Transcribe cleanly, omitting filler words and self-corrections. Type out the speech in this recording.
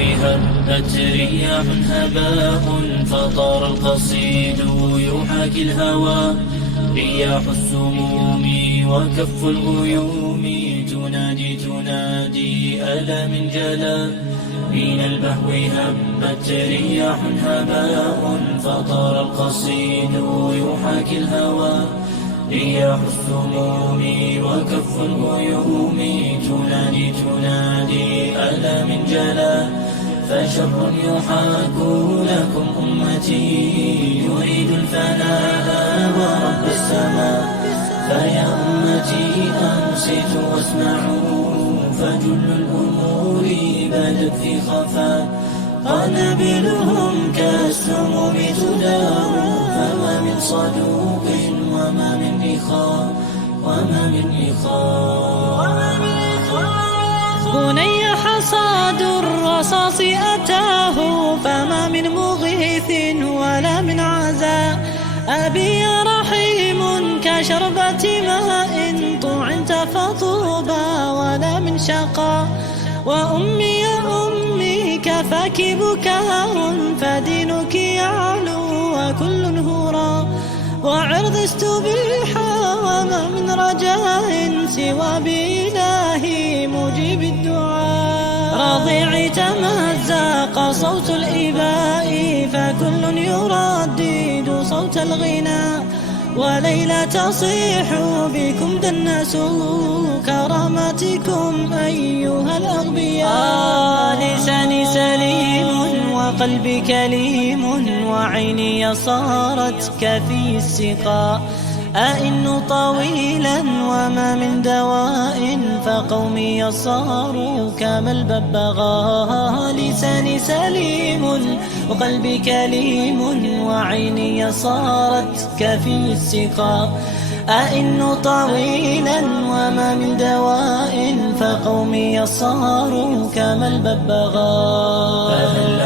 هبت رياح هباء فطار القصيد يحاكي الهوى. رياح السموم وكف الغيوم تنادي ألا من جلا. من البهو هبت رياح هباء فطار القصيد يحاكي الهوى. رياح السموم وكف الغيوم تنادي ألا من جلا. فشر يحاك لكم أمتي يريد الفناء ورب السماء. فيا أمتي أنصتوا واسمعوا فجل الأمور بدت في خفاء. قنابلهم كالسموم تدار فما من صدوق وما من إخاء بني حصاد الرصاص أتاه فما من مغيث ولا من عزاء. أبي يا رحيم كشربة ماء طعنت فطوبى ولا من شقاء. وأمي يا أمي كفاك بكاء فدينك يعلو وكل هراء. وعرض استبيح وما من رجاء سوى بإلهي مجيب الدعاء. رضيعي تمزق صوت الإباء فكل يردد صوت الغناء. وليلى تصيح بكم دنسوا كرامتكم أيها الأغبياء. لساني سليم وقلبي كليم وعيني صارت كفي السقاء. أئن طويلا وما من دواء فقومي صاروا كما الببغاء. لساني سليم وقلبي كليم وعيني صارت كفي السقاء. أئن طويلا وما من دواء فقومي صاروا كما الببغاء. فهل